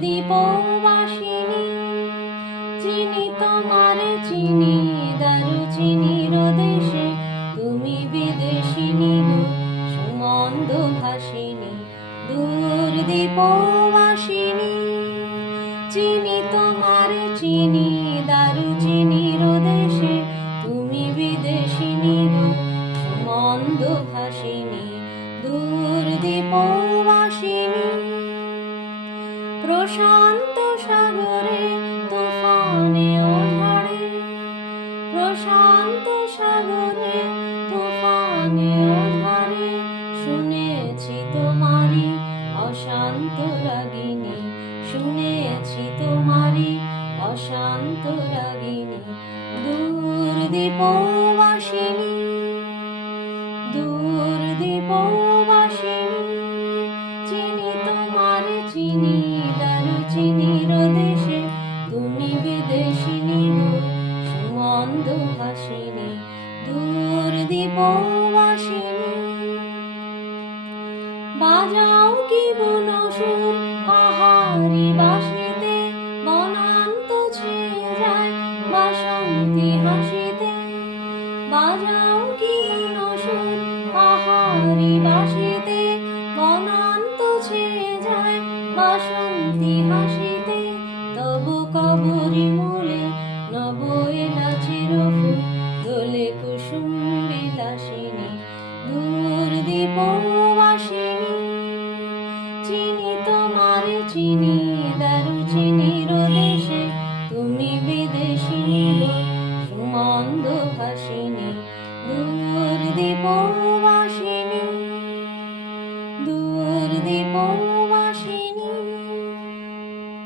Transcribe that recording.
দীপবাসিনী চিনি তোমারে চিনি দারুচিনির দেশে তুমি বিদেশিনী গো সুমন্দ ভাসিনী দূর দীপবাসিনী চিনি তোমারে চিনি দারুচিনির দেশে তুমি বিদেশিনী গো সুমন্দ ভাসিনী দূর দীপবাসিনী প্রশান্ত সাগরে তুফানে ও ঝড়ে প্রশান্ত সাগরে তুফানে ও ঝড়ে শুনেছি তোমারি অশান্ত রাগিনী শুনেছি তোমারি অশান্ত রাগিনী দূর দীপবাসিনী দূর দীপবাসিনী চিনি তোমারে চিনি দারুচিনির দেশে তুমি বিদেশিনী গো সুমন্দ ভাসিনী দূর দীপবাসিনী বাজাও কি বনসুর পাহাড়ি বাসিতে বনান্ত ছেয়ে যায় বাসন্তী হাসিতে বাজাও কি বনসুর পাহাড়ি বাসিতে বনান্ত ছেয়ে যায় বাসন্তী হাসিতে তবু কবরি মূলে নব এলাচের ফুল দোলে কুসুম বিলাসিনী দূর দীপবাসিনী চিনি তোমারে চিনি দারুচিনির দেশে তুমি বিদেশিনী গো সুমন্দ ভাসিনী দূর দীপবাসিনী দূর দীপ